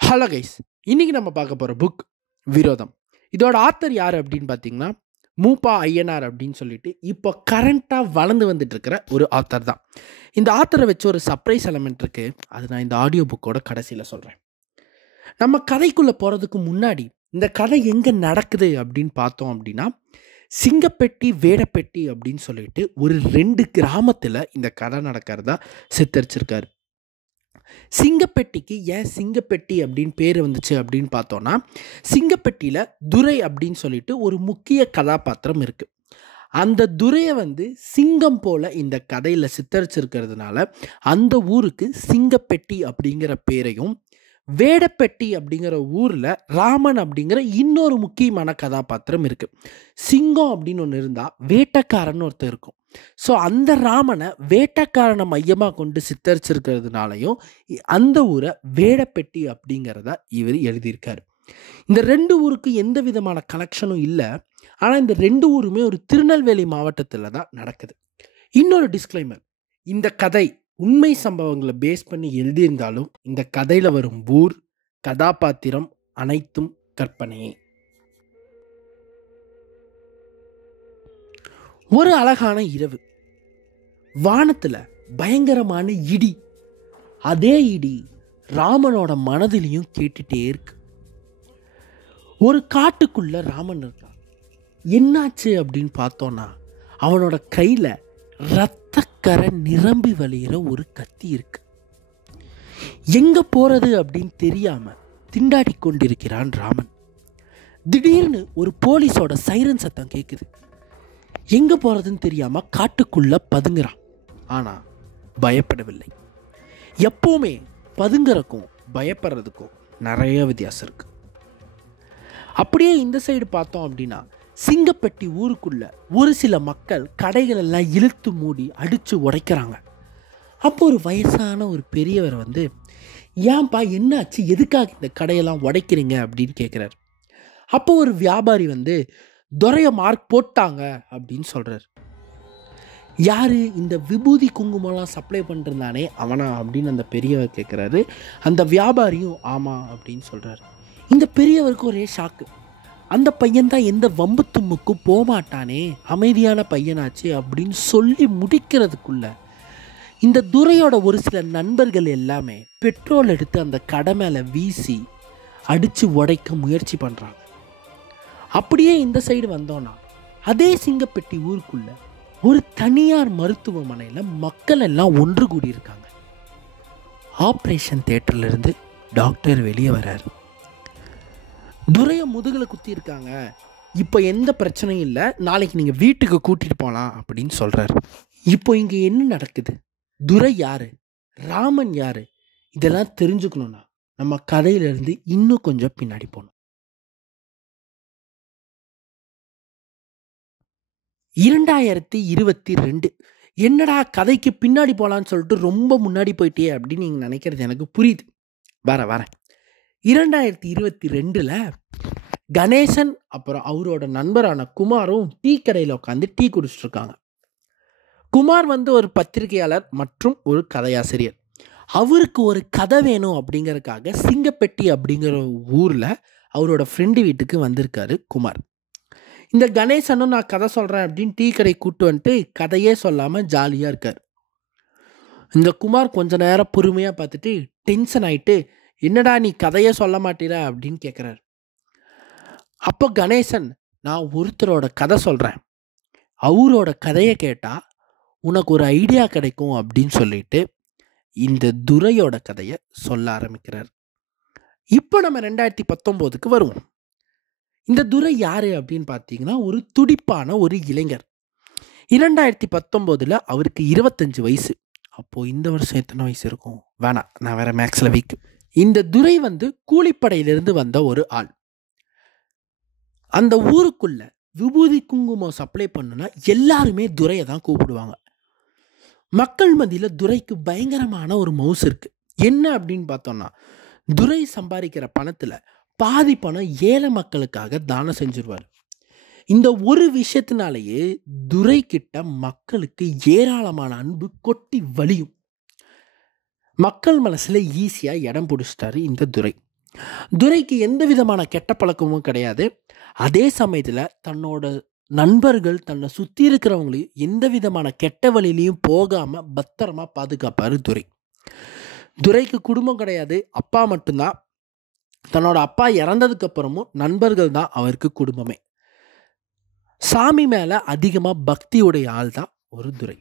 Hello guys, இன்னைக்கு நம்ம பார்க்க போகிற புக் விரோதம். இதோட ஆத்தர் யார் அப்படின்னு பார்த்தீங்கன்னா மூப்பா ஐயனார் அப்படின்னு சொல்லிட்டு இப்போ கரண்ட்டாக வளர்ந்து வந்துட்டு இருக்கிற ஒரு ஆத்தர் தான். இந்த ஆத்தரை வச்சு ஒரு சர்ப்ரைஸ் எலமெண்ட் இருக்குது. அது நான் இந்த ஆடியோ புக்கோட கடைசியில் சொல்கிறேன். நம்ம கதைக்குள்ளே போகிறதுக்கு முன்னாடி இந்த கதை எங்கே நடக்குது அப்படின்னு பார்த்தோம் அப்படின்னா சிங்கப்பெட்டி வேடப்பெட்டி அப்படின்னு சொல்லிட்டு ஒரு 2 கிராமத்தில் இந்த கதை நடக்கிறதா சித்தரிச்சிருக்காரு. சிங்கப்பெட்டிக்கு ஏன் சிங்கப்பெட்டி அப்படின்னு பேர் வந்துச்சு அப்படின்னு பார்த்தோன்னா சிங்கப்பெட்டியில் துரை அப்படின்னு சொல்லிட்டு ஒரு முக்கிய கதாபாத்திரம் இருக்குது. அந்த துரையை சிங்கம் போல இந்த கதையில் சித்தரிச்சிருக்கிறதுனால அந்த ஊருக்கு சிங்கப்பெட்டி அப்படிங்கிற பேரையும், வேடப்பெட்டி அப்படிங்கிற ஊரில் ராமன் அப்படிங்கிற இன்னொரு முக்கியமான கதாபாத்திரம் இருக்குது. சிங்கம் அப்படின்னு ஒன்று இருந்தால் வேட்டைக்காரன் ஒருத்தர் இருக்கும். ஸோ அந்த ராமனை வேட்டைக்காரனை மையமாக கொண்டு சித்தரிச்சிருக்கிறதுனாலையும் அந்த ஊரை வேடப்பெட்டி அப்படிங்கிறத இவர் எழுதியிருக்காரு. இந்த 2 ஊருக்கு எந்த விதமான கனெக்ஷனும் இல்லை. ஆனால் இந்த 2 ஊருமே ஒரு திருநெல்வேலி மாவட்டத்தில் தான் நடக்குது. இன்னொரு டிஸ்க்ளைமர், இந்த கதை உண்மை சம்பவங்களை பேஸ் பண்ணி எழுதியிருந்தாலும் இந்த கதையில் வரும் ஊர், கதாபாத்திரம் அனைத்தும் கற்பனையே. ஒரு அழகான இரவு, வானத்தில் பயங்கரமான இடி. அதே இடி ராமனோட மனதிலையும் கேட்டுட்டே இருக்கு. ஒரு காட்டுக்குள்ள ராமன் இருக்கான். என்னாச்சு அப்படின்னு பார்த்தோன்னா அவனோட கையில் இரத்தக்கரை நிரம்பி வழிகிற ஒரு கத்தி இருக்கு. எங்கே போகிறது அப்படின்னு தெரியாமல் திண்டாடி கொண்டிருக்கிறான் ராமன். திடீர்னு ஒரு போலீஸோட சைரன் சத்தம் கேட்குது. எங்கே போகிறதுன்னு தெரியாமல் காட்டுக்குள்ளே பதுங்குறான். ஆனால் பயப்படவில்லை. எப்போவுமே பதுங்குறதுக்கும் பயப்படுறதுக்கும் நிறைய வித்தியாசம் இருக்குது. அப்படியே இந்த சைடு பார்த்தோம் அப்படின்னா சிங்கப்பெட்டி ஊருக்குள்ள ஒரு சில மக்கள் கடைகள் எல்லாம் இழுத்து மூடி அடித்து உடைக்கிறாங்க. அப்போ ஒரு வயசான ஒரு பெரியவர் ஏன்பா என்னாச்சு, எதுக்காக இந்த கடையெல்லாம் உடைக்கிறீங்க அப்படின்னு கேட்குறாரு. அப்போ ஒரு வியாபாரி துரைய மார்க் போட்டாங்க அப்படின்னு சொல்கிறார். யார் இந்த விபூதி குங்குமம்லாம் சப்ளை பண்ணிருந்தானே அவனா அப்படின்னு அந்த பெரியவர் கேட்குறாரு. அந்த வியாபாரியும் ஆமாம் அப்படின்னு சொல்கிறார். இந்த பெரியவருக்கு ஒரே ஷாக்கு. அந்த பையன்தான் எந்த வம்பு தும்முக்கும் போகமாட்டானே, அமைதியான பையனாச்சு அப்படின்னு சொல்லி முடிக்கிறதுக்குள்ள இந்த துரையோட ஒரு சில நண்பர்கள் எல்லாமே பெட்ரோல் எடுத்து அந்த கடை மேலே வீசி அடித்து உடைக்க முயற்சி பண்ணுறாங்க. அப்படியே இந்த சைடு வந்தோன்னா அதே சிங்கப்பெட்டி ஊருக்குள்ள ஒரு தனியார் மருத்துவமனையில் மக்கள் எல்லாம் ஒன்று கூடியிருக்காங்க. ஆப்ரேஷன் தியேட்டர்லேருந்து டாக்டர் வெளியே வர்றாரு. துரைய முதுகில் குத்தி இருக்காங்க, இப்போ எந்த பிரச்சனையும் இல்லை, நாளைக்கு நீங்கள் வீட்டுக்கு கூட்டிகிட்டு போகலாம் அப்படின்னு சொல்கிறாரு. இப்போ இங்கே என்ன நடக்குது, துரை யார், ராமன் யார், இதெல்லாம் தெரிஞ்சுக்கணுன்னா நம்ம கதையிலேருந்து இன்னும் கொஞ்சம் பின்னாடி போகணும். 2022. என்னடா கதைக்கு பின்னாடி போகலான்னு சொல்லிட்டு ரொம்ப முன்னாடி போயிட்டே அப்படின்னு நீங்கள் நினைக்கிறது எனக்கு புரியுது. வரேன். 2022 கணேசன் அப்புறம் அவரோட நண்பரான குமாரும் டீ கடையில் உட்காந்து டீ குடிச்சிட்ருக்காங்க. குமார் ஒரு பத்திரிகையாளர் மற்றும் ஒரு கதையாசிரியர். அவருக்கு ஒரு கதை வேணும் அப்படிங்கிறதுக்காக சிங்கப்பெட்டி அப்படிங்கிற ஊரில் அவரோட ஃப்ரெண்டு வீட்டுக்கு வந்திருக்காரு குமார். இந்த கணேசனும் நான் கதை சொல்கிறேன் அப்படின்னு டீ கடை கூட்டு வந்துட்டு கதையே சொல்லாமல் ஜாலியாக இருக்கார். இந்த குமார் கொஞ்ச நேரம் பொறுமையாக பார்த்துட்டு டென்ஷன் ஆகிட்டு, என்னடா நீ கதையே சொல்ல மாட்டீரா அப்படின்னு கேட்குறாரு. அப்போ கணேசன், நான் ஒருத்தரோட கதை சொல்கிறேன், அவரோட கதையை கேட்டால் உனக்கு ஒரு ஐடியா கிடைக்கும் அப்படின்னு சொல்லிட்டு இந்த துரையோட கதையை சொல்ல ஆரம்பிக்கிறார். இப்போ நம்ம 2019க்கு வருவோம். இந்த துரை யார் அப்படின்னு பார்த்தீங்கன்னா ஒரு துடிப்பான ஒரு இளைஞர். 2019 அவருக்கு 25 வயசு. அப்போது இந்த வருஷம் எத்தனை வயசு இருக்கும், வேணாம் நான் வேற மேக்ஸில் வீக். இந்த துரை கூலிப்படையிலிருந்து வந்த ஒரு ஆள். அந்த ஊருக்குள்ள விபூதி குங்குமம் சப்ளை பண்ணுனா எல்லாருமே துரையை தான் கூப்பிடுவாங்க. மக்கள் மத்தியில் துரைக்கு பயங்கரமான ஒரு மவுஸ் இருக்குது. என்ன அப்படின்னு பார்த்தோம்னா துரை சம்பாதிக்கிற பணத்தில் பாதி பணம் ஏழை மக்களுக்காக தானம் செஞ்சிருவார். இந்த ஒரு விஷயத்தினாலேயே துரை கிட்ட மக்களுக்கு ஏராளமான அன்பு கொட்டி வலியும். மக்கள் மனசில் ஈஸியாக இடம் பிடிச்சிட்டாரு இந்த துரை. துரைக்கு எந்த விதமான கெட்ட பழக்கமும் கிடையாது. அதே சமயத்தில் தன்னோட நண்பர்கள் தன்னை சுற்றி இருக்கிறவங்களையும் எந்த விதமான கெட்ட வழியிலையும் போகாமல் பத்திரமா பாதுகாப்பார் துரை. துரைக்கு குடும்பம் கிடையாது, அப்பா மட்டும்தான். தன்னோட அப்பா இறந்ததுக்கு அப்புறமும் நண்பர்கள் தான் அவருக்கு குடும்பமே. சாமி மேலே அதிகமாக பக்தியுடைய ஆள் தான் ஒரு துரை.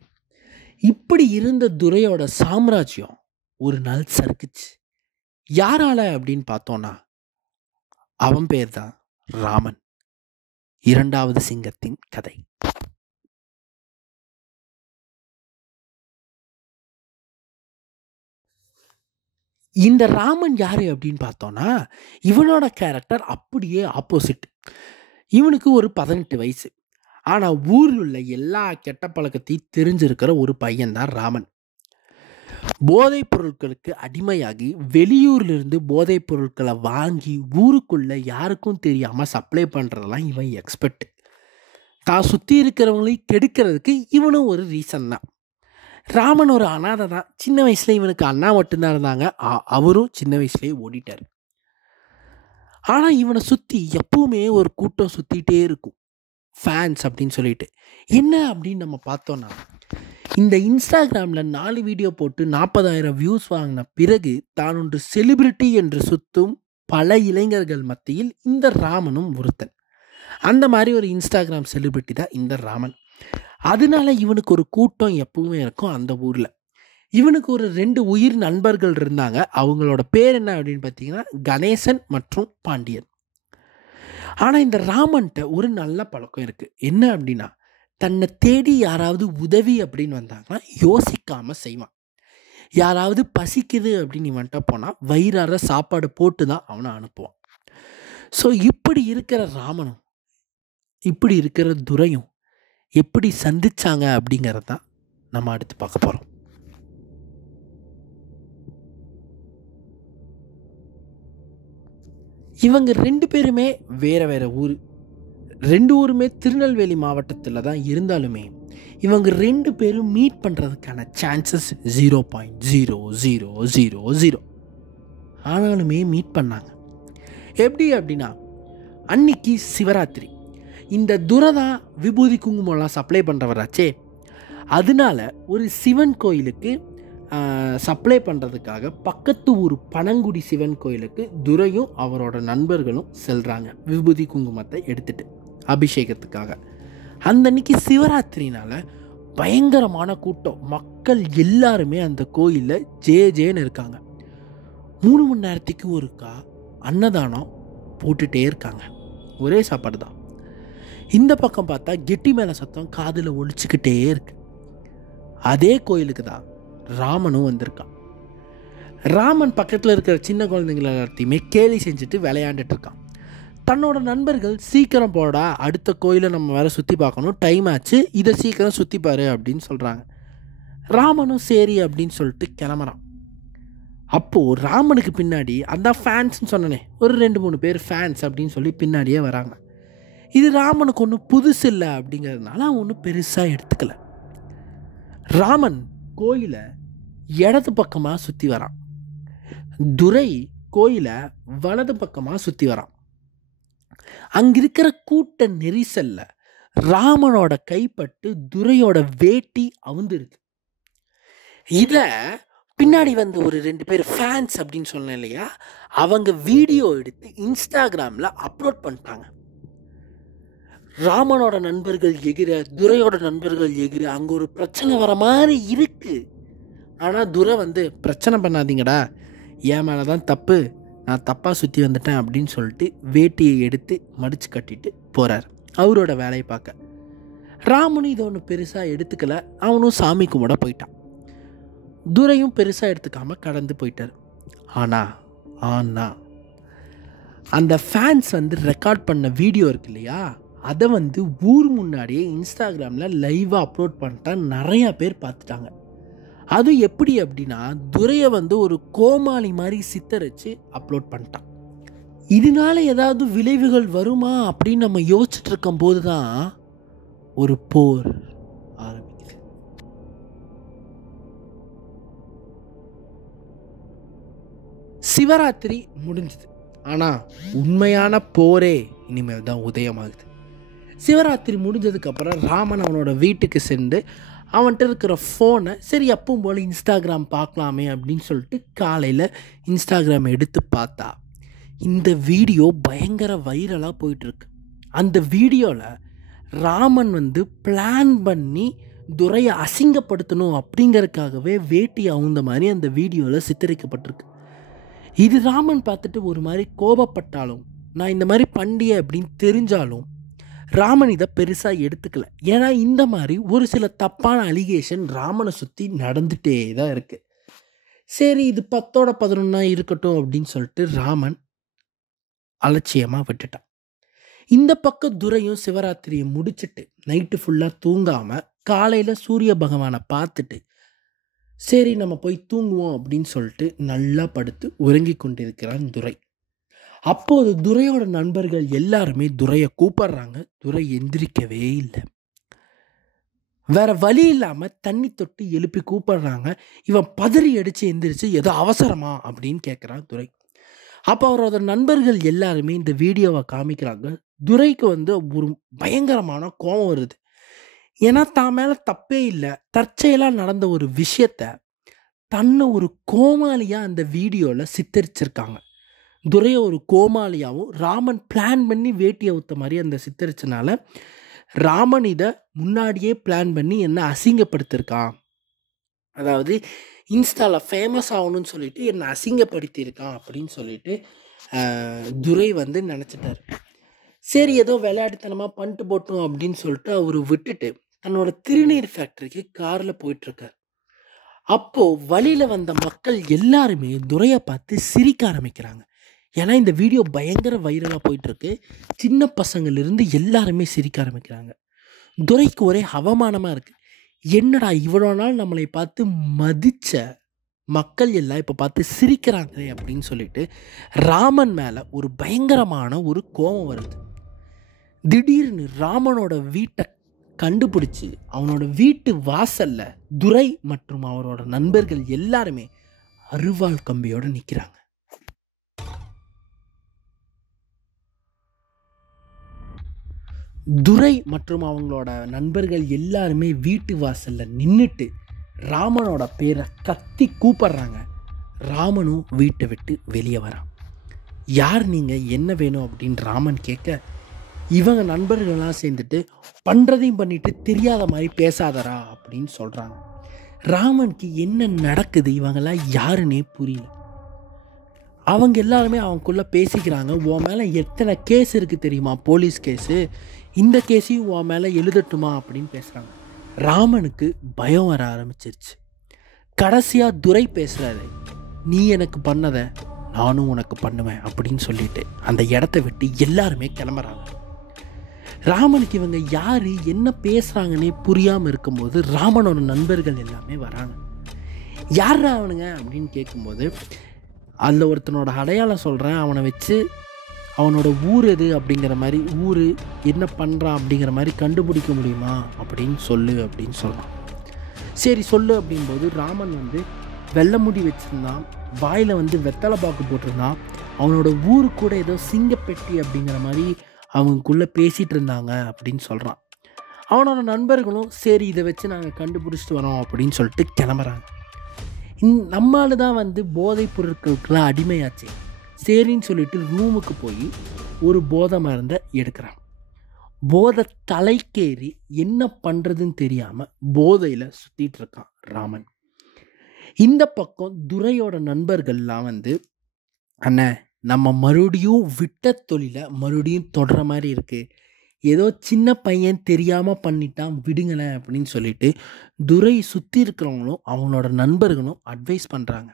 இப்படி இருந்த துரையோட சாம்ராஜ்யம் ஒரு நாள் சறுக்குச்சு. யாரால அப்படின்னு பார்த்தோன்னா அவன் பேர் தான் ராமன். இரண்டாவது சிங்கத்தின் கதை. இந்த ராமன் யாரு அப்படின்னு பார்த்தோன்னா இவனோட கேரக்டர் அப்படியே ஆப்போசிட். இவனுக்கு ஒரு 18 வயசு. ஆனால் ஊரில் உள்ள எல்லா கெட்ட பழக்கத்தையும் தெரிஞ்சிருக்கிற ஒரு பையன்தான் ராமன். போதைப் பொருட்களுக்கு அடிமையாகி வெளியூர்லேருந்து போதைப் பொருட்களை வாங்கி ஊருக்குள்ளே யாருக்கும் தெரியாமல் சப்ளை பண்ணுறதெல்லாம் இவன் எக்ஸ்பர்ட். தான் சுற்றி இருக்கிறவங்களையும் கெடுக்கிறதுக்கு இவனும் ஒரு ரீசன் தான். ராமன் ஒரு அனாதை தான். சின்ன வயசில் இவனுக்கு அண்ணா மட்டும்தான் இருந்தாங்க. அவரும் சின்ன வயசுலேயே ஓடிட்டார். ஆனால் இவனை சுற்றி எப்பவுமே ஒரு கூட்டம் சுற்றிகிட்டே இருக்கும், ஃபேன்ஸ் அப்படின்னு சொல்லிட்டு. என்ன அப்படின்னு நம்ம பார்த்தோன்னா, இந்த இன்ஸ்டாகிராமில் 4 வீடியோ போட்டு 40,000 வியூஸ் வாங்கின பிறகு தான் ஒன்று செலிபிரிட்டி என்று சுற்றும் பல இளைஞர்கள் மத்தியில் இந்த ராமனும் ஒருத்தன். அந்த மாதிரி ஒரு இன்ஸ்டாகிராம் செலிபிரிட்டி தான் இந்த ராமன். அதனால இவனுக்கு ஒரு கூட்டம் எப்பவுமே இருக்கும் அந்த ஊரில். இவனுக்கு ஒரு 2 உயிர் நண்பர்கள் இருந்தாங்க. அவங்களோட பேர் என்ன அப்படின்னு பார்த்தீங்கன்னா கணேசன் மற்றும் பாண்டியன். ஆனால் இந்த ராமன்கிட்ட ஒரு நல்ல பழக்கம் இருக்குது. என்ன அப்படின்னா, தன்னை தேடி யாராவது உதவி அப்படின்னு வந்தாங்கன்னா யோசிக்காமல் செய்வான். யாராவது பசிக்குது அப்படின்னு இவன்கிட்ட போனால் வயிறார சாப்பாடு போட்டு தான் அவனை அனுப்புவான். ஸோ இப்படி இருக்கிற ராமனும் இப்படி இருக்கிற துரையும் எப்படி சந்திச்சாங்க அப்படிங்கிறது தான் நம்ம அடுத்து பார்க்க போகிறோம். இவங்க 2 பேருமே வேறு வேறு ஊர். 2 ஊருமே திருநெல்வேலி மாவட்டத்தில் தான் இருந்தாலுமே இவங்க 2 பேரும் மீட் பண்ணுறதுக்கான சான்சஸ் 0.0000. ஆனாலுமே மீட் பண்ணாங்க. எப்படி அப்படின்னா, அன்னைக்கு சிவராத்திரி. இந்த துரை தான் விபூதி குங்குமம்லாம் சப்ளை பண்ணுறவராச்சே. அதனால ஒரு சிவன் கோயிலுக்கு சப்ளை பண்ணுறதுக்காக பக்கத்து ஊர் பனங்குடி சிவன் கோயிலுக்கு துரையும் அவரோட நண்பர்களும் செல்கிறாங்க விபூதி குங்குமத்தை எடுத்துகிட்டு அபிஷேகத்துக்காக. அந்த அன்னைக்கு சிவராத்திரினால பயங்கரமான கூட்டம். மக்கள் எல்லாருமே அந்த கோயிலில் ஜேன்னு இருக்காங்க. 3 மணி நேரத்துக்கு ஒருக்கா அன்னதானம் போட்டுகிட்டே இருக்காங்க. ஒரே சாப்பாடு தான். இந்த பக்கம் பார்த்தா கெட்டி மேலே சத்தம் காதில் ஒழிச்சுக்கிட்டே இருக்கு. அதே கோயிலுக்கு தான் ராமனும் வந்திருக்கான். ராமன் பக்கத்தில் இருக்கிற சின்ன குழந்தைங்கள எல்லாத்தையுமே கேலி செஞ்சுட்டு விளையாண்டுட்டு இருக்கான். தன்னோட நண்பர்கள் சீக்கிரம் போடா, அடுத்த கோயிலை நம்ம வேற சுற்றி பார்க்கணும், டைம் ஆச்சு, இதை சீக்கிரம் சுற்றி பாரு அப்படின்னு சொல்கிறாங்க. ராமனும் சரி அப்படின்னு சொல்லிட்டு கிளம்புறான். அப்போது ராமனுக்கு பின்னாடி அந்த ஃபேன்ஸ்ன்னு சொன்னனே ஒரு 2-3 பேர் ஃபேன்ஸ் அப்படின்னு சொல்லி பின்னாடியே வராங்க. இது ராமனுக்கு ஒன்றும் புதுசு இல்லை அப்படிங்கிறதுனால அவன் ஒன்றும் பெருசாக எடுத்துக்கல. ராமன் கோயிலை இடது பக்கமாக சுற்றி வரான். துரை கோயிலை வலது பக்கமாக சுற்றி வரான். அங்கே இருக்கிற கூட்ட நெரிசலில் ராமனோட கைப்பட்டு துரையோட வேட்டி அவுந்துருது. இதை பின்னாடி வந்து ஒரு 2 பேர் ஃபேன்ஸ் அப்படின்னு சொன்னேன் இல்லையா, அவங்க வீடியோ எடுத்து இன்ஸ்டாகிராமில் அப்லோட் பண்ணிட்டாங்க. ராமனோட நண்பர்கள் எகிற, துரையோட நண்பர்கள் எகிற, அங்கே ஒரு பிரச்சனை வர மாதிரி இருக்கு. ஆனால் துரை வந்து பிரச்சனை பண்ணாதீங்கடா, என் மேலே தான் தப்பு, நான் தப்பாக சுற்றி வந்துட்டேன் அப்படின்னு சொல்லிட்டு வேட்டியை எடுத்து மடித்து கட்டிட்டு போகிறார் அவரோட வேலையை பார்க்க. ராமனும் இதை ஒன்று பெருசாக எடுத்துக்கல. அவனும் சாமி கும்பிட போயிட்டான். துரையும் பெருசாக எடுத்துக்காமல் கடந்து போயிட்டார். ஆனால் அந்த ஃபேன்ஸ் வந்து ரெக்கார்ட் பண்ண வீடியோ இருக்கு இல்லையா, அதை வந்து ஊர் முன்னாடியே இன்ஸ்டாகிராமில் லைவாக அப்லோட் பண்ணிட்டா நிறையா பேர் பார்த்துட்டாங்க. அதுவும் எப்படி அப்படின்னா, துரையை வந்து ஒரு கோமாளி மாதிரி சித்தரித்து அப்லோட் பண்ணிட்டான். இதனால ஏதாவது விளைவுகள் வருமா அப்படின்னு நம்ம யோசிச்சுட்டு இருக்கும் போது தான் ஒரு போர் ஆரம்பிக்குது. சிவராத்திரி முடிஞ்சுது. ஆனால் உண்மையான போரே இனிமேல் தான் உதயமாகுது. சிவராத்திரி முடிஞ்சதுக்கப்புறம் ராமன் அவனோட வீட்டுக்கு சென்று அவன்கிட்ட இருக்கிற ஃபோனை சரி அப்பவும் போல் இன்ஸ்டாகிராம் பார்க்கலாமே அப்படின்னு சொல்லிட்டு காலையில் இன்ஸ்டாகிராம் எடுத்து பார்த்தா இந்த வீடியோ பயங்கர வைரலாக போயிட்டுருக்கு. அந்த வீடியோவில் ராமன் பிளான் பண்ணி துரையை அசிங்கப்படுத்தணும் அப்படிங்கிறதுக்காகவே வேட்டி அவுந்த மாதிரி அந்த வீடியோவில் சித்தரிக்கப்பட்டிருக்கு. இது ராமன் பார்த்துட்டு ஒரு மாதிரி கோபப்பட்டாலும், நான் இந்த மாதிரி பண்டிகை அப்படின்னு தெரிஞ்சாலும் ராமன் இதை பெருசாக எடுத்துக்கல. ஏன்னா இந்த மாதிரி ஒரு சில தப்பான அலிகேஷன் ராமனை சுற்றி நடந்துகிட்டே தான் இருக்குது. சரி இது 10-11 இருக்கட்டும் அப்படின்னு சொல்லிட்டு ராமன் அலட்சியமாக விட்டுட்டான். இந்த பக்கம் துரையும் சிவராத்திரியை முடிச்சுட்டு நைட்டு ஃபுல்லாக தூங்காமல் காலையில் சூரிய பகவானை பார்த்துட்டு சரி நம்ம போய் தூங்குவோம் அப்படின்னு சொல்லிட்டு நல்லா படுத்து உறங்கி கொண்டிருக்கிறான் துரை. அப்போது துரையோட நண்பர்கள் எல்லாருமே துரையை கூப்பிடுறாங்க. துரை எந்திரிக்கவே இல்லை. வேற வழி இல்லாமல் தண்ணி தொட்டு எழுப்பி கூப்பிடுறாங்க. இவன் பதறி அடித்து எந்திரிச்சு ஏதோ அவசரமா அப்படின்னு கேட்குறான் துரை. அப்போ அவரோட நண்பர்கள் எல்லாருமே இந்த வீடியோவை காமிக்கிறாங்க. துரைக்கு ஒரு பயங்கரமான கோபம் வருது. ஏன்னா தான் மேலே தப்பே இல்லை, தற்செயலாக நடந்த ஒரு விஷயத்த தன்னை ஒரு கோமாளியாக அந்த வீடியோவில் சித்தரிச்சிருக்காங்க. துரையை ஒரு கோமாளியாகவும் ராமன் பிளான் பண்ணி வேட்டி அவுத்த மாதிரி அந்த சித்தரிச்சனால ராமன் இதை முன்னாடியே பிளான் பண்ணி என்னை அசிங்கப்படுத்திருக்கான், அதாவது இன்ஸ்டாவில் ஃபேமஸ் ஆகணும்னு சொல்லிட்டு என்னை அசிங்கப்படுத்தியிருக்கான் அப்படின்னு சொல்லிட்டு துரை நினச்சிட்டார். சரி ஏதோ விளையாட்டுத்தனமாக பண்ணிட்டு போட்டோம் அப்படின்னு சொல்லிட்டு அவர் விட்டுட்டு தன்னோட திருநீர் ஃபேக்டரிக்கு காரில் போயிட்டுருக்கார். அப்போது வழியில் வந்த மக்கள் எல்லாருமே துரையை பார்த்து சிரிக்க ஆரம்பிக்கிறாங்க. ஏன்னா இந்த வீடியோ பயங்கர வைரலாக போயிட்டுருக்கு. சின்ன பசங்கள்லேருந்து எல்லாருமே சிரிக்க ஆரம்பிக்கிறாங்க. துரைக்கு ஒரே அவமானமாக இருக்குது. என்னடா இவ்வளோ நாள் நம்மளை பார்த்து மதித்த மக்கள் எல்லாம் இப்போ பார்த்து சிரிக்கிறாங்களே அப்படின்னு சொல்லிட்டு ராமன் மேலே ஒரு பயங்கரமான ஒரு கோபம் வருது. திடீர்னு ராமனோட வீட்டை கண்டுபிடிச்சி அவனோட வீட்டு வாசலில் துரை மற்றும் அவரோட நண்பர்கள் எல்லாருமே அருவாள் கம்பியோடு நிற்கிறாங்க. துரை மற்றும் அவங்களோட நண்பர்கள் எல்லாருமே வீட்டு வாசலில் நின்றுட்டு ராமனோட பேரை கத்தி கூப்பிட்றாங்க. ராமனும் வீட்டை விட்டு வெளியே வரான். யார் நீங்கள், என்ன வேணும் அப்படின்னு ராமன் கேட்க இவங்க நண்பர்கள்லாம் சேர்ந்துட்டு பண்ணுறதையும் பண்ணிட்டு தெரியாத மாதிரி பேசாதரா அப்படின்னு சொல்கிறாங்க. ராமனுக்கு என்ன நடக்குது, இவங்கெல்லாம் யாருன்னே புரியல. அவங்க எல்லாருமே அவங்களுக்குள்ளே பேசிக்கிறாங்க. உன் மேலே எத்தனை கேஸ் இருக்குது தெரியுமா, போலீஸ் கேஸு, இந்த கேஸையும் உன் மேலே எழுதட்டுமா அப்படின்னு பேசுகிறாங்க. ராமனுக்கு பயம் வர ஆரம்பிச்சிருச்சு. கடைசியாக துரை பேசுகிறாரு, நீ எனக்கு பண்ணதை நானும் உனக்கு பண்ணுவேன் அப்படின்னு சொல்லிட்டு அந்த இடத்த விட்டு எல்லாருமே கிளம்புறாங்க. ராமனுக்கு இவங்க யார் என்ன பேசுகிறாங்கன்னே புரியாமல் இருக்கும்போது ராமனோட நண்பர்கள் எல்லாமே வராங்க. யார் அவனுங்க அப்படின்னு கேட்கும்போது அதில் ஒருத்தனோட அடையாளம் சொல்கிறேன், அவனை வச்சு அவனோட ஊர் எது அப்படிங்கிற மாதிரி, ஊர் என்ன பண்ணுறான் அப்படிங்கிற மாதிரி கண்டுபிடிக்க முடியுமா அப்படின்னு சொல்லு அப்படின்னு சொல்கிறான். சரி சொல்லு அப்படிங்கும்போது ராமன் வெள்ளை முடி வச்சுருந்தான், வாயில் வெத்தலை பாக்கு போட்டிருந்தான், அவனோட ஊரு கூட ஏதோ சிங்கப்பெட்டி அப்படிங்கிற மாதிரி அவங்களுக்குள்ளே பேசிகிட்டு இருந்தாங்க அப்படின்னு சொல்கிறான். அவனோட நண்பர்களும் சரி இதை வச்சு நாங்கள் கண்டுபிடிச்சிட்டு வரோம் அப்படின்னு சொல்லிட்டு கிளம்புறாங்க. நம்மளால தான் போதைப் பொருட்களுக்கெல்லாம் அடிமையாச்சு. சரின்னு சொல்லிட்டு ரூமுக்கு போய் ஒரு போதை மருந்தை எடுக்கிறான். போதை தலைக்கேறி என்ன பண்ணுறதுன்னு தெரியாமல் போதையில் சுற்றிட்டு இருக்கான் ராமன். இந்த பக்கம் துரையோட நண்பர்கள்லாம் அண்ணே நம்ம மறுபடியும் விட்ட தொழிலை மறுபடியும் தொடர மாதிரி இருக்குது, ஏதோ சின்ன பையன் தெரியாமல் பண்ணிட்டான் விடுங்களேன் அப்படின்னு சொல்லிட்டு துரை சுற்றி இருக்கிறவங்களும் அவங்களோட நண்பர்களும் அட்வைஸ் பண்ணுறாங்க.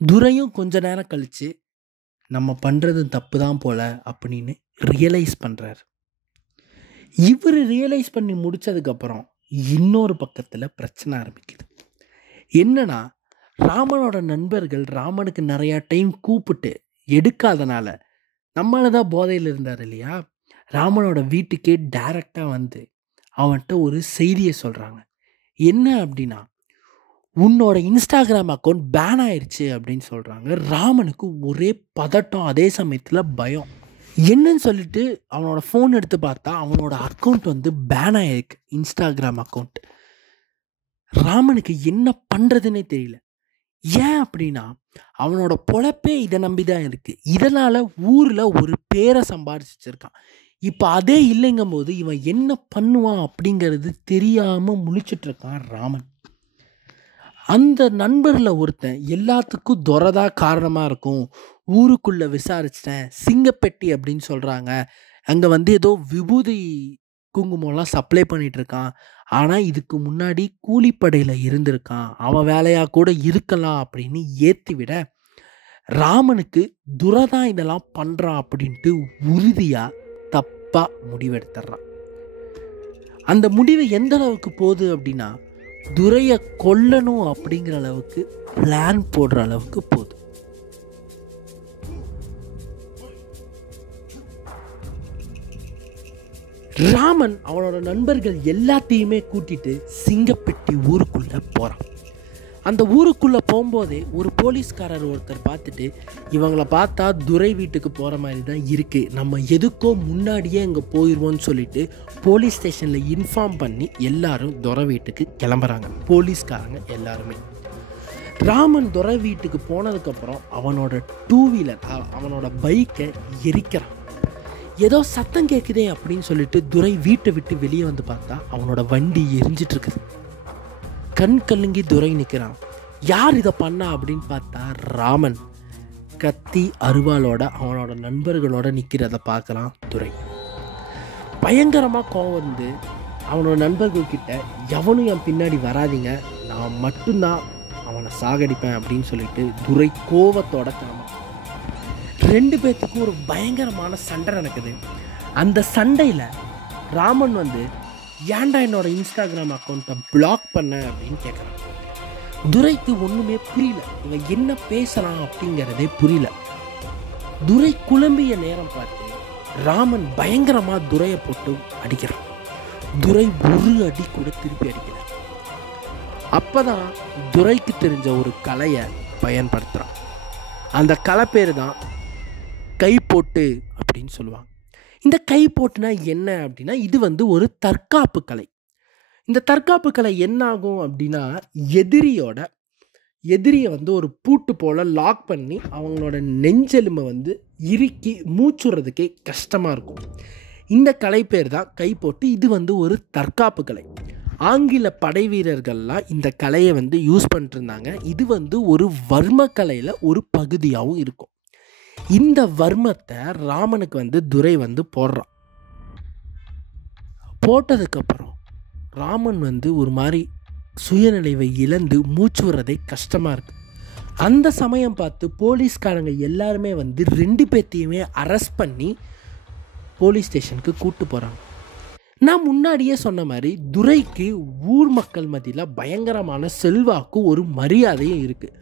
துரையும் கொஞ்ச நேரம் கழித்து நம்ம பண்ணுறது தப்பு தான் போல் அப்படின்னு ரியலைஸ் பண்ணுறார். இவர் ரியலைஸ் பண்ணி முடித்ததுக்கப்புறம் இன்னொரு பக்கத்தில் பிரச்சனை ஆரம்பிக்குது. என்னன்னா ராமனோட நண்பர்கள் ராமனுக்கு நிறையா டைம் கூப்பிட்டு எடுக்காதனால நம்மளால தான் போதையில் இருந்தார் இல்லையா, ராமனோட வீட்டுக்கே டைரெக்டாக அவன்கிட்ட ஒரு செய்தியை சொல்கிறாங்க. என்ன அப்படின்னா, உன்னோட இன்ஸ்டாகிராம் அக்கௌண்ட் பேன் ஆயிடுச்சு அப்படின்னு சொல்கிறாங்க. ராமனுக்கு ஒரே பதட்டம், அதே சமயத்தில் பயம். என்னன்னு சொல்லிட்டு அவனோட ஃபோன் எடுத்து பார்த்தா அவனோட அக்கௌண்ட் வந்து பேன் ஆகிருக்கு, இன்ஸ்டாகிராம் அக்கௌண்ட். ராமனுக்கு என்ன பண்ணுறதுன்னே தெரியல. ஏன் அப்படின்னா அவனோட பொழப்பே இதை நம்பி தான் இருக்குது. இதனால் ஊரில் ஒரு பேரை சம்பாதிச்சு வச்சிருக்கான். இப்போ அதே இல்லைங்கும் போது இவன் என்ன பண்ணுவான் அப்படிங்கிறது தெரியாமல் முழிச்சிட்ருக்கான் ராமன். அந்த நண்பரில் ஒருத்தன் எல்லாத்துக்கும் துரதா காரணமாக இருக்கும், ஊருக்குள்ளே விசாரிச்சிட்டேன், சிங்கப்பெட்டி அப்படின்னு சொல்கிறாங்க, அங்கே வந்து ஏதோ விபூதி குங்குமம்லாம் சப்ளை பண்ணிகிட்ருக்கான், ஆனால் இதுக்கு முன்னாடி கூலிப்படையில் இருந்திருக்கான், அவன் வேலையாக கூட இருக்கலாம் அப்படின்னு ஏற்றி விட ராமனுக்கு துரதான் இதெல்லாம் பண்ணுறான் அப்படின்ட்டு உறுதியாக தப்பாக முடிவெடுத்துட்றான். அந்த முடிவு எந்த அளவுக்கு போகுது அப்படின்னா துரையை கொல்லணும் அப்படிங்கிற அளவுக்கு பிளான் போடுற அளவுக்கு போகுது. ராமன் அவனோட நண்பர்கள் எல்லாத்தையுமே கூட்டிட்டு சிங்கப்பெட்டி ஊருக்குள்ள போறான். அந்த ஊருக்குள்ள போகும்போதே ஒரு போலீஸ்காரர் ஒருத்தர் பார்த்துட்டு, இவங்களை பார்த்தா துரை வீட்டுக்கு போகிற மாதிரி தான் இருக்குது, நம்ம எதுக்கோ முன்னாடியே அங்கே போயிடுவோன்னு சொல்லிட்டு போலீஸ் ஸ்டேஷனில் இன்ஃபார்ம் பண்ணி எல்லாரும் துரை வீட்டுக்கு கிளம்புறாங்க. போலீஸ்காரங்க எல்லாருமே. ராமன் துரை வீட்டுக்கு போனதுக்கப்புறம் அவனோட 2 வீலர், அவனோட பைக்கை எரிக்கிறான். ஏதோ சத்தம் கேட்குதே அப்படின்னு சொல்லிட்டு துரை வீட்டை விட்டு வெளியே வந்து பார்த்தா அவனோட வண்டி எரிஞ்சிட்டு இருக்குது. கண் கலங்கி துரை நிற்கிறான். யார் இதை பண்ணா அப்படின்னு பார்த்தா ராமன் கத்தி அருவாளோட அவனோட நண்பர்களோட நிற்கிறத பார்க்குறான் துரை. பயங்கரமாக கோவம் வந்து அவனோட நண்பர்கள்கிட்ட, எவனும் என் பின்னாடி வராதிங்க, நான் மட்டும்தான் அவனை சாகடிப்பேன் அப்படின்னு சொல்லிட்டு துரை கோவத்தோட கிளம்ப. 2 பேர்த்துக்கும் ஒரு பயங்கரமான சண்டை நடக்குது. அந்த சண்டையில் ராமன் வந்து, ஏன்டா என்னோட இன்ஸ்டாகிராம் அக்கௌண்ட்டை பிளாக் பண்ண அப்படின்னு கேட்குறான். துரைக்கு ஒன்றுமே புரியல, இவன் என்ன பேசுகிறான் அப்படிங்கிறதே புரியல. துரை குழம்பிய நேரம் பார்த்து ராமன் பயங்கரமாக துரையை போட்டு அடிக்கிறான். துரை ஒரு அடி கூட திருப்பி அடிக்கிறான். அப்போதான் துரைக்கு தெரிஞ்ச ஒரு கலையை பயன்படுத்துகிறான். அந்த கலை பேர் தான் கை போட்டு அப்படின்னு சொல்லுவாங்க. இந்த கை போட்டுனா என்ன அப்படின்னா, இது வந்து ஒரு தற்காப்பு கலை. இந்த தற்காப்பு கலை என்ன ஆகும் அப்படின்னா, எதிரியை வந்து ஒரு பூட்டு போல் லாக் பண்ணி அவங்களோட நெஞ்செலும்பை வந்து இறுக்கி மூச்சுறதுக்கே கஷ்டமாக இருக்கும். இந்த கலை பேர் தான் கை போட்டு. இது வந்து ஒரு தற்காப்பு கலை. ஆங்கில படை வீரர்கள்லாம் இந்த கலையை வந்து யூஸ் பண்ணிட்டு இருந்தாங்க. இது வந்து ஒரு வர்ம கலையில் ஒரு பகுதியாகவும் இருக்கும். இந்த வர்மத்தை ராமனுக்கு வந்து துரை வந்து போடுறான். போட்டதுக்கப்புறம் ராமன் வந்து ஒரு மாதிரி சுயநினைவை இழந்து மூச்சு வர்றதே கஷ்டமாக இருக்குது. அந்த சமயம் பார்த்து போலீஸ்காரங்க எல்லாருமே வந்து 2 பேர்த்தையுமே அரெஸ்ட் பண்ணி போலீஸ் ஸ்டேஷனுக்கு கூப்பிட்டு போகிறாங்க. நான் முன்னாடியே சொன்ன மாதிரி துரைக்கு ஊர் மக்கள் மத்தியில் பயங்கரமான செல்வாக்கும் ஒரு மரியாதையும் இருக்குது.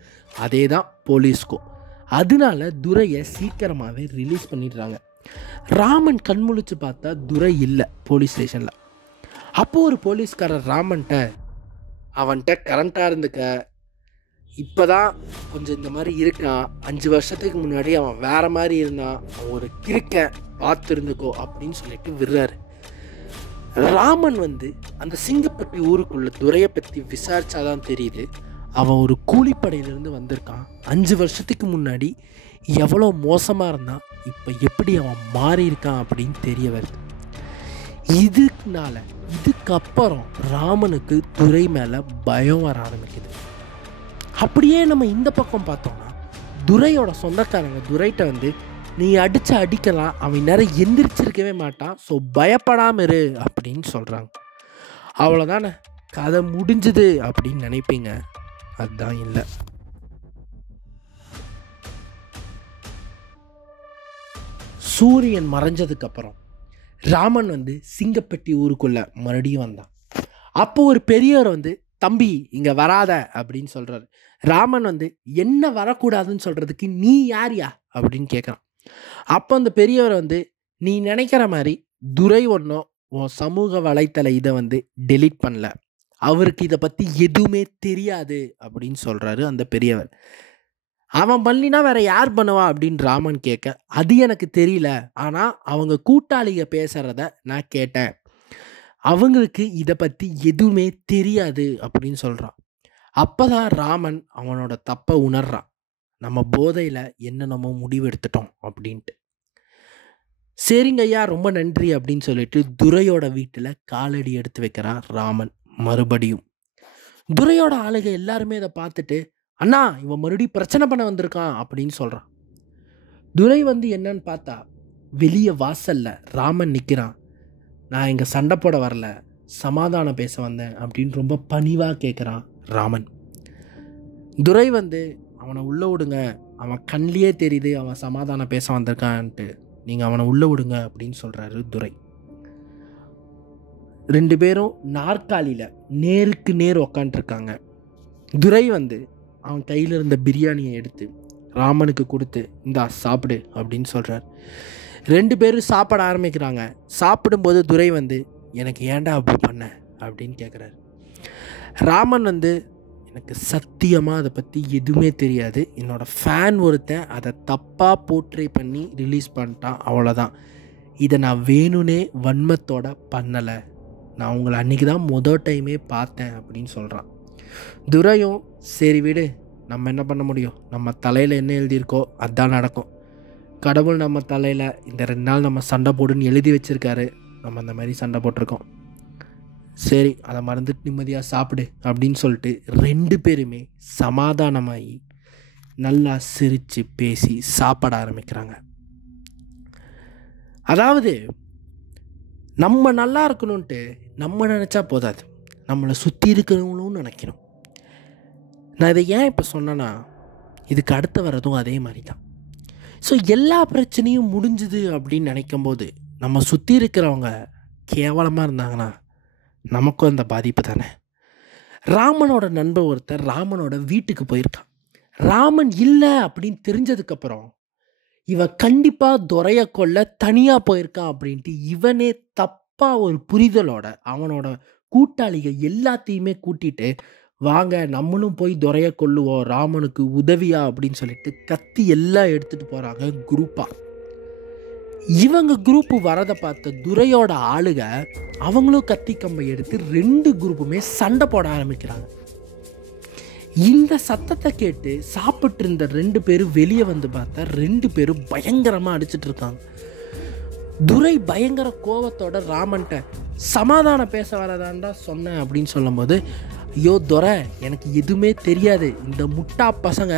அதே தான் போலீஸ்க்கும். அதனால துரையை சீக்கிரமாகவே ரிலீஸ் பண்ணிடுறாங்க. ராமன் கண்முழிச்சு பார்த்தா துரை இல்லை போலீஸ் ஸ்டேஷனில். அப்போது ஒரு போலீஸ்காரர் அவன்கிட்ட கரண்ட்டாக இருந்துக்க, இப்போ தான் கொஞ்சம் இந்த மாதிரி இருக்கான், 5 வருஷத்துக்கு முன்னாடி அவன் வேறு மாதிரி இருந்தான், அவன் ஒரு கிறுக்கன், பார்த்து இருந்துக்கோ அப்படின்னு சொல்லிட்டு விடுறாரு. ராமன் வந்து அந்த சிங்கப்பட்டி ஊருக்குள்ள துரையை பற்றி விசாரிச்சாதான் தெரியுது, அவன் ஒரு கூலிப்படையிலேருந்து வந்திருக்கான். 5 வருஷத்துக்கு முன்னாடி எவ்வளோ மோசமாக இருந்தான், இப்போ எப்படி அவன் மாறி இருக்கான் அப்படின்னு தெரிய வருது. இதுக்கப்புறம் ராமனுக்கு துரை மேலே பயம் வர ஆரம்பிக்குது. அப்படியே நம்ம இந்த பக்கம் பார்த்தோம்னா துரையோட சொந்தக்காரங்க துரைட்ட வந்து, நீ அடிக்கலாம், அவன் நேரம் எந்திரிச்சிருக்கவே மாட்டான், ஸோ பயப்படாம இரு அப்படின்னு சொல்கிறாங்க. அவ்வளோதானே, கதை முடிஞ்சுது அப்படின்னு நினைப்பீங்க. அதுதான் இல்லை. சூரியன் மறைஞ்சதுக்கப்புறம் ராமன் வந்து சிங்கப்பட்டி ஊருக்குள்ள மறுபடியும் வந்தான். அப்போ ஒரு பெரியவர் வந்து, தம்பி இங்கே வராத அப்படின்னு சொல்கிறாரு. ராமன் வந்து, என்ன வரக்கூடாதுன்னு சொல்கிறதுக்கு நீ யாரியா அப்படின்னு கேட்குறான். அப்போ அந்த பெரியவர் வந்து, நீ நினைக்கிற மாதிரி துரை ஒன்றும் உன் சமூக வலைத்தள இதை வந்து டெலீட் பண்ணல, அவருக்கு இதை பற்றி எதுவுமே தெரியாது அப்படின்னு சொல்கிறாரு அந்த பெரியவர். அவன் பண்ணினா வேற யார் பண்ணுவா அப்படின்னு ராமன் கேட்க, அது எனக்கு தெரியல, ஆனால் அவங்க கூட்டாளிக பேசுகிறத நான் கேட்டேன், அவங்களுக்கு இதை பற்றி எதுவுமே தெரியாது அப்படின்னு சொல்கிறான். அப்போ தான் ராமன் அவனோட தப்பை உணர்றான். நம்ம போதையில் என்னென்னமோ முடிவு எடுத்துட்டோம் அப்படின்ட்டு. சரிங்க ஐயா, ரொம்ப நன்றி அப்படின்னு சொல்லிட்டு துரையோட வீட்டில் காலடி எடுத்து வைக்கிறான் ராமன். மறுபடியும் துரையோட ஆளுக எல்லாருமே இதை பார்த்துட்டு, அண்ணா இவன் மறுபடியும் பிரச்சனை பண்ண வந்திருக்கான் அப்படின்னு சொல்கிறான். துரை வந்து என்னன்னு பார்த்தா, வெளியே வாசல்ல ராமன் நிற்கிறான். நான் இங்கே சண்டை போட வரல, சமாதானம் பேச வந்தேன் அப்படின்னு ரொம்ப பணிவாக கேட்குறான் ராமன். துரை வந்து அவனை உள்ளே விடுங்க, அவன் கண்ணிலே தெரியுது அவன் சமாதானம் பேச வந்திருக்கான்ட்டு, நீங்கள் அவனை உள்ளே விடுங்க அப்படின்னு சொல்கிறாரு துரை. 2 பேரும் நாற்காலியில் நேருக்கு நேர் உக்காண்ட்ருக்காங்க. துரை வந்து அவன் கையில் இருந்த பிரியாணியை எடுத்து ராமனுக்கு கொடுத்து, இந்தா சாப்பிடு அப்படின்னு சொல்கிறார். 2 பேரும் சாப்பிட ஆரம்பிக்கிறாங்க. சாப்பிடும்போது துரை வந்து, எனக்கு ஏன்டா அப்படி பண்ண அப்படின்னு கேட்குறாரு. ராமன் வந்து, எனக்கு சத்தியமாக அதை பற்றி எதுவுமே தெரியாது, என்னோடய ஃபேன் ஒருத்தன் அதை தப்பாக போர்ட்ரே பண்ணி ரிலீஸ் பண்ணிட்டான், அவ்வளோதான். இதை நான் வேணும்னே வன்மத்தோட பண்ணலை, நான் உங்களை அன்றைக்கி தான் மொதல் டைமே பார்த்தேன் அப்படின்னு சொல்கிறான். துரையும் சரி விடு, நம்ம என்ன பண்ண முடியும், நம்ம தலையில் என்ன எழுதியிருக்கோ அதுதான் நடக்கும், கடவுள் நம்ம தலையில் இந்த 2 நாள் நம்ம சண்டை போடுன்னு எழுதி வச்சுருக்காரு, நம்ம அந்த மாதிரி சண்டை போட்டிருக்கோம், சரி அதை மறந்துட்டு நிம்மதியாக சாப்பிடு அப்படின்னு சொல்லிட்டு 2 பேருமே சமாதானமாகி நல்லா சிரித்து பேசி சாப்பிட ஆரம்பிக்கிறாங்க. அதாவது நம்ம நல்லா இருக்கணும்ன்ட்டு நம்ம நினச்சா போதாது, நம்மளை சுற்றி இருக்கிறவங்களும் நினைக்கணும். நான் இதை ஏன் இப்போ சொன்னேன்னா, இதுக்கு அடுத்து வர்றதும் அதே மாதிரி தான். ஸோ எல்லா பிரச்சனையும் முடிஞ்சுது அப்படின்னு நினைக்கும் போது நம்ம சுற்றி இருக்கிறவங்க கேவலமாக இருந்தாங்கன்னா நமக்கும் அந்த பாதிப்பு தானே. ராமனோட நண்பர் ஒருத்தர் ராமனோட வீட்டுக்கு போயிருக்கான். ராமன் இல்லை அப்படின்னு தெரிஞ்சதுக்கப்புறம் இவன் கண்டிப்பாக துரைய கொல்ல தனியாக போயிருக்கான் அப்படின்ட்டு இவனே தப்பாக ஒரு புரிதலோட அவனோட கூட்டாளிகள் எல்லாத்தையுமே கூட்டிட்டு, வாங்க நம்மளும் போய் துரைய கொல்லுவோம் ராமனுக்கு உதவியா அப்படின்னு சொல்லிட்டு கத்தி எல்லாம் எடுத்துகிட்டு போகிறாங்க குரூப்பாக. இவங்க குரூப்பு வரதை பார்த்த துரையோட ஆளுக அவங்களும் கத்தி கம்பை எடுத்து 2 குரூப்புமே சண்டை போட ஆரம்பிக்கிறாங்க. இந்த சத்தத்தை கேட்டு சாப்பிட்டு இருந்த 2 பேரும் வெளியே வந்து பார்த்தா 2 பேரும் பயங்கரமாக அடிச்சிட்டு இருக்காங்க. துரை பயங்கர கோவத்தோட ராமன்ட்ட, சமாதானம் பேச வரதான்டா சொன்னேன் அப்படின்னு சொல்லும்போது, ஐயோ துரை எனக்கு எதுவுமே தெரியாது, இந்த முட்டா பசங்க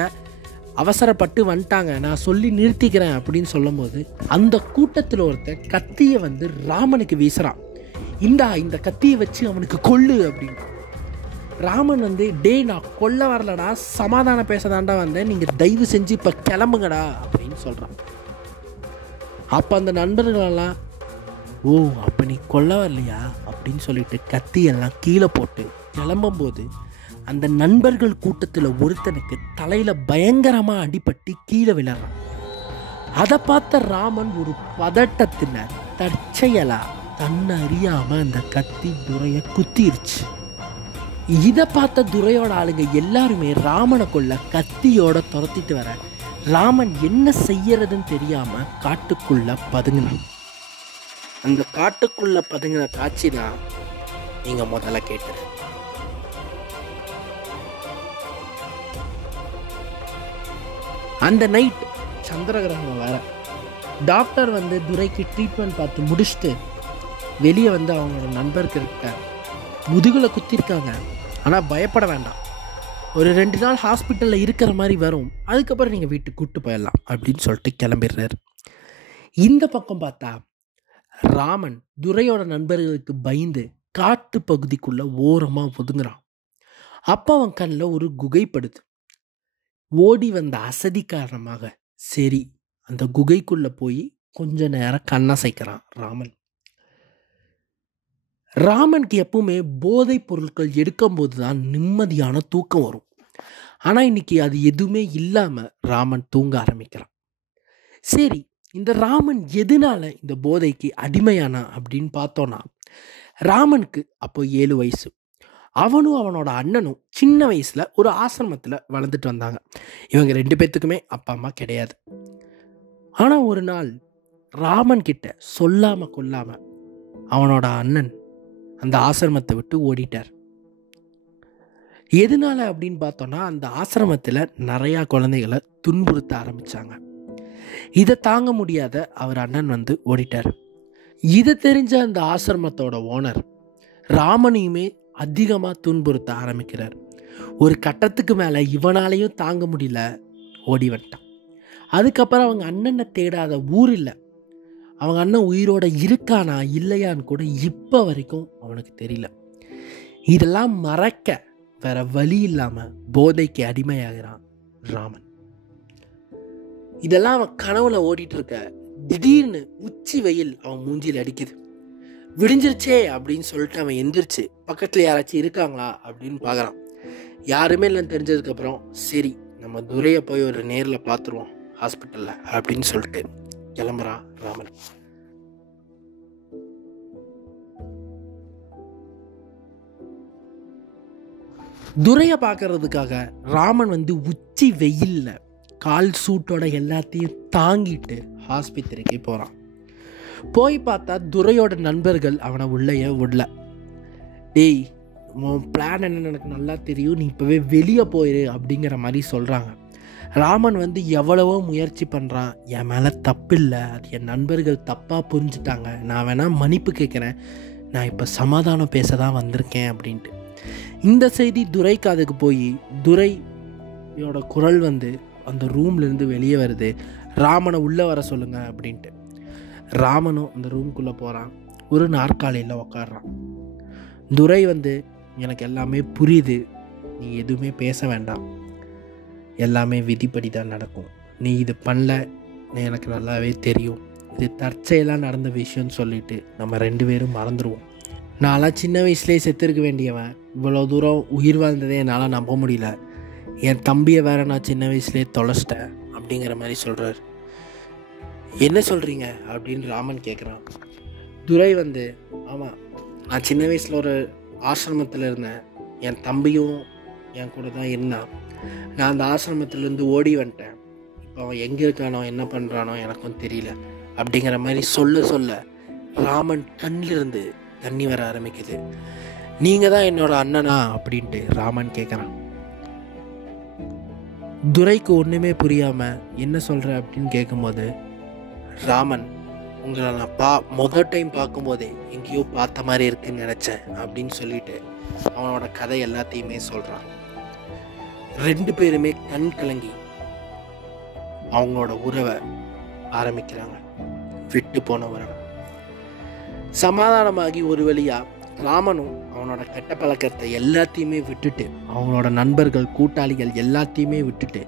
அவசரப்பட்டு வந்துட்டாங்க, நான் சொல்லி நிறுத்திக்கிறேன் அப்படின்னு சொல்லும்போது அந்த கூட்டத்தில் ஒருத்தன் கத்தியை வந்து ராமனுக்கு வீசுகிறான். இந்த கத்தியை வச்சு அவனுக்கு கொல்லு அப்படின்னு. ராமன் வந்து, டேய் நான் கொல்ல வரலடா, சமாதானம் பேசதாண்டா வந்தேன், நீங்கள் தயவு செஞ்சு இப்போ கிளம்புங்கடா அப்படின்னு சொல்கிறான். அப்போ அந்த நண்பர்களெல்லாம், ஓ அப்போ நீ கொல்ல வரலையா அப்படின்னு சொல்லிட்டு கத்தியெல்லாம் கீழே போட்டு கிளம்பும்போது அந்த நண்பர்கள் கூட்டத்தில் ஒருத்தனுக்கு தலையில் பயங்கரமாக அடிபட்டு கீழே விழறான். அதை பார்த்த ராமன் ஒரு பதட்டத்தில் தற்செயலா தன்னை அறியாமல் அந்த கத்தி துரைய குத்திருச்சு. இதை பார்த்த துரையோட ஆளுங்க எல்லாருமே ராமனை கொல்ல கத்தியோட துரத்திட்டு வர ராமன் என்ன செய்யறதுன்னு தெரியாம காட்டுக்குள்ள பதுங்கினான். அந்த காட்டுக்குள்ள பதுங்கின காட்சி தான் நீங்க முதல்ல கேட்டது. அந்த நைட் சந்திர கிரகணம் வேற. டாக்டர் வந்து துரைக்கு ட்ரீட்மெண்ட் பார்த்து முடிச்சுட்டு வெளியே வந்து அவங்களோட நண்பர்கிட்ட, முதுகில் குத்திருக்காங்க, ஆனால் பயப்பட வேண்டாம், ஒரு 2 நாள் ஹாஸ்பிட்டலில் இருக்கிற மாதிரி வரும், அதுக்கப்புறம் நீங்கள் வீட்டுக்கு கூப்பிட்டு போயிடலாம் அப்படின்னு சொல்லிட்டு கிளம்பிடுறாரு. இந்த பக்கம் பார்த்தா ராமன் துரையோட நண்பர்களுக்கு பயந்து காட்டு பகுதிக்குள்ளே ஓரமாக ஒதுங்குறான். அப்போ அவன் கண்ணில் ஒரு குகைப்படுது. ஓடி வந்த அசதி காரணமாக சரி அந்த குகைக்குள்ளே போய் கொஞ்ச நேரம் கண்ணசைக்கிறான் ராமன். ராமனுக்கு எப்பவுமே போதைப் பொருட்கள் எடுக்கும்போது தான் நிம்மதியான தூக்கம் வரும். ஆனால் இன்னைக்கு அது எதுவுமே இல்லாமல் ராமன் தூங்க ஆரம்பிக்கிறான். சரி, இந்த ராமன் எதனால இந்த போதைக்கு அடிமையானா அப்படின்னு பார்த்தோன்னா, ராமனுக்கு அப்போ 7 வயசு. அவனும் அவனோட அண்ணனும் சின்ன வயசில் ஒரு ஆசிரமத்தில் வளர்ந்துட்டு வந்தாங்க. இவங்க 2 பேர்த்துக்குமே அப்பா அம்மா கிடையாது. ஆனால் ஒரு நாள் ராமன் கிட்ட சொல்லாமல் கொள்ளாமல் அவனோட அண்ணன் அந்த ஆசிரமத்தை விட்டு ஓடிட்டார். எதனால அப்படின்னு பார்த்தோன்னா, அந்த ஆசிரமத்தில் நிறையா குழந்தைகளை துன்புறுத்த ஆரம்பித்தாங்க. இதை தாங்க முடியாத அவர் அண்ணன் ஓடிட்டார். இதை தெரிஞ்ச அந்த ஆசிரமத்தோட ஓனர் ராமனையுமே அதிகமாக துன்புறுத்த ஆரம்பிக்கிறார். ஒரு கட்டத்துக்கு மேலே இவனாலையும் தாங்க முடியல, ஓடி வந்துட்டான். அதுக்கப்புறம் அவங்க அண்ணனை தேடாத ஊர் இல்லை. அவங்க அண்ணன் உயிரோட இருக்கானா இல்லையான்னு கூட இப்போ வரைக்கும் அவனுக்கு தெரியல. இதெல்லாம் மறக்க வேற வழி இல்லாமல் போதைக்கு அடிமையாகிறான் ராமன். இதெல்லாம் அவன் கனவுல ஓடிட்டு இருக்க திடீர்னு உச்சி வெயில் அவன் மூஞ்சியில் அடிக்குது. விடிஞ்சிருச்சே அப்படின்னு சொல்லிட்டு அவன் எந்திரிச்சு பக்கத்தில் யாராச்சும் இருக்காங்களா அப்படின்னு பார்க்குறான். யாருமே இல்லைன்னு தெரிஞ்சதுக்கப்புறம் சரி நம்ம துரையை போய் ஒரு நேரில் பார்த்துருவோம் ஹாஸ்பிட்டலில் அப்படின்னு சொல்லிட்டு கிளம்புறான் ராமன். துரையை பார்க்கறதுக்காக ராமன் உச்சி வெயிலில் கால் சூட்டோட எல்லாத்தையும் தாங்கிட்டு ஆஸ்பத்திரிக்கு போகிறான். போய் பார்த்தா துரையோட நண்பர்கள் அவனை உள்ளேயே விடல. டேய், உன் பிளான் என்னன்னு எனக்கு நல்லா தெரியும், நீ இப்போவே வெளியே போயிரு அப்படிங்கிற மாதிரி சொல்கிறாங்க. ராமன் எவ்வளவோ முயற்சி பண்ணுறான். என் மேலே தப்பு இல்லை, அது என் நண்பர்கள் தப்பாக புரிஞ்சுட்டாங்க, நான் வேணால் மன்னிப்பு கேட்குறேன், நான் இப்போ சமாதானம் பேச தான் வந்திருக்கேன் அப்படின்ட்டு. இந்த செய்தி துரை காதுக்கு போய் துரையோட குரல் அந்த ரூம்லேருந்து வெளியே வருது. ராமனை உள்ளே வர சொல்லுங்க அப்படின்ட்டு. ராமனும் அந்த ரூம்குள்ளே போகிறான். ஒரு நாற்காலியில் உக்காடுறான். துரை எனக்கு எல்லாமே புரியுது, நீ எதுவுமே பேச வேண்டாம், எல்லாமே விதிப்படி தான் நடக்கும், நீ இது பண்ணல எனக்கு நல்லாவே தெரியும், இது தற்செயலாக நடந்த விஷயம்னு சொல்லிட்டு நம்ம 2 பேரும் மறந்துடுவோம். நான்லாம் சின்ன வயசுலேயே செத்துருக்க வேண்டியவன், இவ்வளோ தூரம் உயிர் வாழ்ந்ததே என்னால் நம்ப முடியல, என் தம்பியை வேற நான் சின்ன வயசுலேயே தொலைச்சிட்டேன் அப்படிங்கிற மாதிரி சொல்கிறார். என்ன சொல்கிறீங்க அப்படின்னு ராமன் கேட்குறான். துரை ஆமாம், நான் சின்ன வயசில் ஒரு ஆசிரமத்தில் இருந்தேன், என் தம்பியும் என் கூட தான் இருந்தான், நான் அந்த ஆசிரமத்திலேருந்து ஓடி வந்துட்டேன், இப்போ அவன் எங்கே இருக்கானோ என்ன பண்ணுறானோ எனக்கும் தெரியல அப்படிங்கிற மாதிரி சொல்ல ராமன் கண்ணிலிருந்து தண்ணி வர ஆரம்பிக்குது. நீங்கள் தான் என்னோட அண்ணனா அப்படின்ட்டு ராமன் கேட்குறான். துரைக்கு ஒன்றுமே புரியாமல் என்ன சொல்கிற அப்படின்னு கேட்கும்போது, ராமன், உங்களை நான் முதல் டைம் பார்க்கும்போதே எங்கேயோ பார்த்த மாதிரி இருக்குன்னு நினச்சேன் அப்படின்னு சொல்லிட்டு அவனோட கதை எல்லாத்தையுமே சொல்கிறான். 2 பேருமே கண் கலங்கி அவங்களோட உறவை ஆரம்பிக்கிறாங்க, விட்டு போன உறவை. சமாதானமாகி ஒரு வழியாக ராமனும் அவனோட கெட்ட பழக்கத்தை எல்லாத்தையுமே விட்டுட்டு, அவங்களோட நண்பர்கள் கூட்டாளிகள் எல்லாத்தையுமே விட்டுட்டு,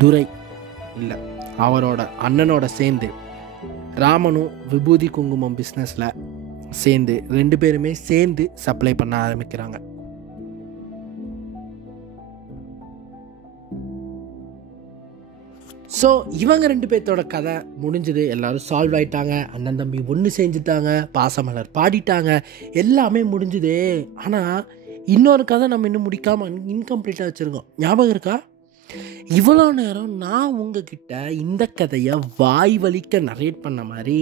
துரை இல்லை அவரோட அண்ணனோட சேர்ந்து ராமனும் விபூதி குங்குமம் பிஸ்னஸில் சேர்ந்து 2 பேருமே சேர்ந்து சப்ளை பண்ண ஆரம்பிக்கிறாங்க. ஸோ இவங்க 2 பேர்த்தோட கதை முடிஞ்சது. எல்லோரும் சால்வ் ஆகிட்டாங்க, அண்ணன் தம்பி ஒன்று செஞ்சுட்டாங்க, பாசமலர் பாடிட்டாங்க, எல்லாமே முடிஞ்சுது. ஆனால் இன்னொரு கதை நம்ம இன்னும் முடிக்காமல் இன்கம்ப்ளீட்டாக வச்சுருக்கோம். ஞாபகம் இருக்கா? இவ்வளோ நேரம் நான் உங்ககிட்ட இந்த கதையை வாய் வலிக்க நரேட் பண்ண மாதிரி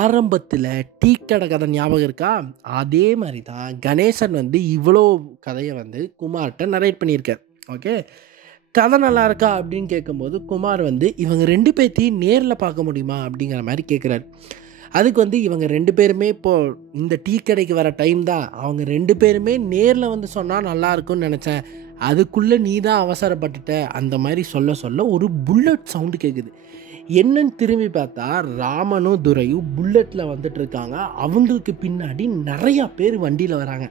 ஆரம்பத்தில் டீ கடை கதை ஞாபகம் இருக்கா? அதே மாதிரி தான் கணேசன் இவ்வளோ கதையை குமார்கிட்ட நரேட் பண்ணியிருக்கார். ஓகே, கதை நல்லா இருக்கா அப்படின்னு கேட்கும்போது குமார் இவங்க 2 பேர்த்தையும் நேரில் பார்க்க முடியுமா அப்படிங்கிற மாதிரி கேட்குறாரு. அதுக்கு இவங்க 2 பேருமே இப்போது இந்த டீ கடைக்கு வர டைம் தான், அவங்க 2 பேருமே நேரில் சொன்னால் நல்லா இருக்கும்னு நினச்சேன், அதுக்குள்ளே நீ தான் அவசரப்பட்டுட்ட அந்த மாதிரி சொல்ல ஒரு புல்லட் சவுண்டு கேட்குது. என்னன்னு திரும்பி பார்த்தா ராமனும் துரையும் புல்லட்டில் வந்துட்டுருக்காங்க. அவங்களுக்கு பின்னாடி நிறையா பேர் வண்டியில் வராங்க.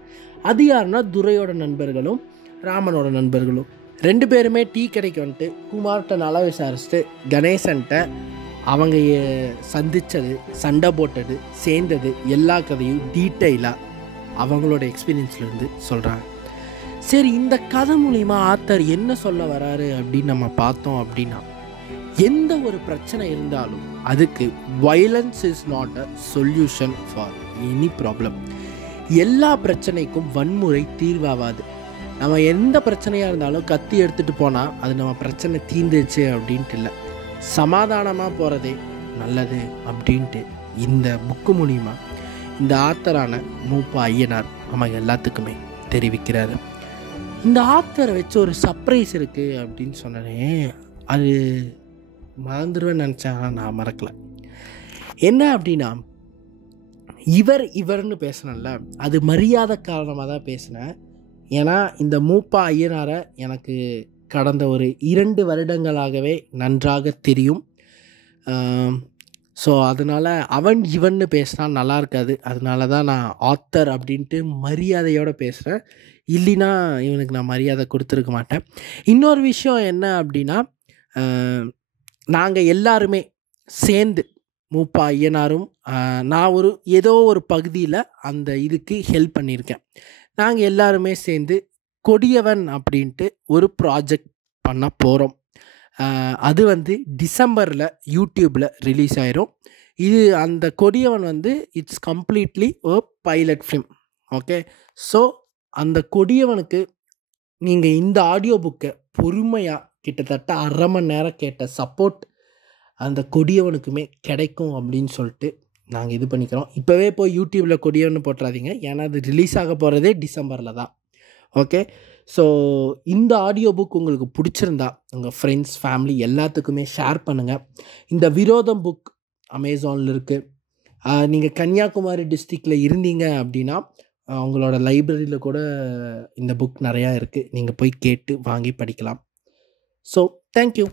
அது யாருன்னா துரையோட நண்பர்களும் ராமனோட நண்பர்களும். 2 பேருமே டீ கடைக்கு குமார்கிட்ட நல்லா விசாரிச்சுட்டு கணேசன்கிட்ட அவங்க சந்தித்தது, சண்டை போட்டது, சேர்ந்தது எல்லா கதையும் டீட்டெயிலாக அவங்களோட எக்ஸ்பீரியன்ஸ்லேருந்து சொல்கிறாங்க. சரி, இந்த கதை மூலிமா ஆத்தர் என்ன சொல்ல வராரு அப்படின்னு நம்ம பார்த்தோம் அப்படின்னா, எந்த ஒரு பிரச்சனை இருந்தாலும் அதுக்கு violence is not a solution for any problem. எல்லா பிரச்சனைக்கும் வன்முறை தீர்வாகாது. நம்ம எந்த பிரச்சனையாக இருந்தாலும் கத்தி எடுத்துகிட்டு போனால் அது நம்ம பிரச்சனை தீர்ந்துச்சு அப்படின்ட்டு இல்லை, சமாதானமாக போகிறதே நல்லது அப்படின்ட்டு இந்த புக்கு மூலிமா இந்த ஆத்தரான மூப்பா ஐயனார் நம்ம எல்லாத்துக்குமே தெரிவிக்கிறாரு. இந்த ஆத்தரை வச்சு ஒரு சர்ப்ரைஸ் இருக்குது அப்படின்னு சொன்னேன். அது மறந்துடுவேன்னு நினச்சேன், நான் மறக்கலை. என்ன அப்படின்னா, இவர்னு பேசினேன்ல, அது மரியாதை காரணமாக தான் பேசினேன். ஏன்னா இந்த மூப்பா ஐயனாரை எனக்கு கடந்த ஒரு 2 வருடங்களாகவே நன்றாக தெரியும். ஸோ அதனால் அவன் இவன்னு பேசினா நல்லா இருக்காது. அதனால தான் நான் ஆத்தர் அப்படின்ட்டு மரியாதையோடு பேசுகிறேன். இல்லைன்னா இவனுக்கு நான் மரியாதை கொடுத்துருக்க மாட்டேன். இன்னொரு விஷயம் என்ன அப்படின்னா, நாங்கள் எல்லாருமே சேர்ந்து மூப்பா ஐயனாரும் நான் ஏதோ ஒரு பகுதியில் அந்த இதுக்கு ஹெல்ப் பண்ணியிருக்கேன். நாங்கள் எல்லாருமே சேர்ந்து கொடியவன் அப்படின்ட்டு ஒரு ப்ராஜெக்ட் பண்ண போகிறோம். அது டிசம்பரில் யூடியூப்பில் ரிலீஸ் ஆயிரும். இது அந்த கொடியவன் இட்ஸ் கம்ப்ளீட்லி ஒரு பைலட் ஃபிலிம். ஓகே, ஸோ அந்த கொடியவனுக்கு நீங்கள் இந்த ஆடியோ புக்கை பொறுமையாக கிட்டத்தட்ட 1/2 மணி நேரம் கேட்ட சப்போர்ட் அந்த கொடியவனுக்குமே கிடைக்கும் அப்படின்னு சொல்லிட்டு நாங்கள் இது பண்ணிக்கிறோம். இப்போவே போய் யூடியூப்பில் கொடியவன் போட்டுறாதீங்க, ஏன்னா அது ரிலீஸ் ஆக போகிறதே டிசம்பரில் தான். ஓகே, ஸோ இந்த ஆடியோ புக் உங்களுக்கு பிடிச்சிருந்தா உங்கள் ஃப்ரெண்ட்ஸ் ஃபேமிலி எல்லாத்துக்குமே ஷேர் பண்ணுங்கள். இந்த விரோதம் புக் அமேசானில் இருக்குது. நீங்கள் கன்னியாகுமரி டிஸ்ட்ரிக்டில் இருந்தீங்க அப்படின்னா உங்களோட லைப்ரரியில் கூட இந்த புக் நிறையா இருக்குது, நீங்கள் போய் கேட்டு வாங்கி படிக்கலாம். So thank you.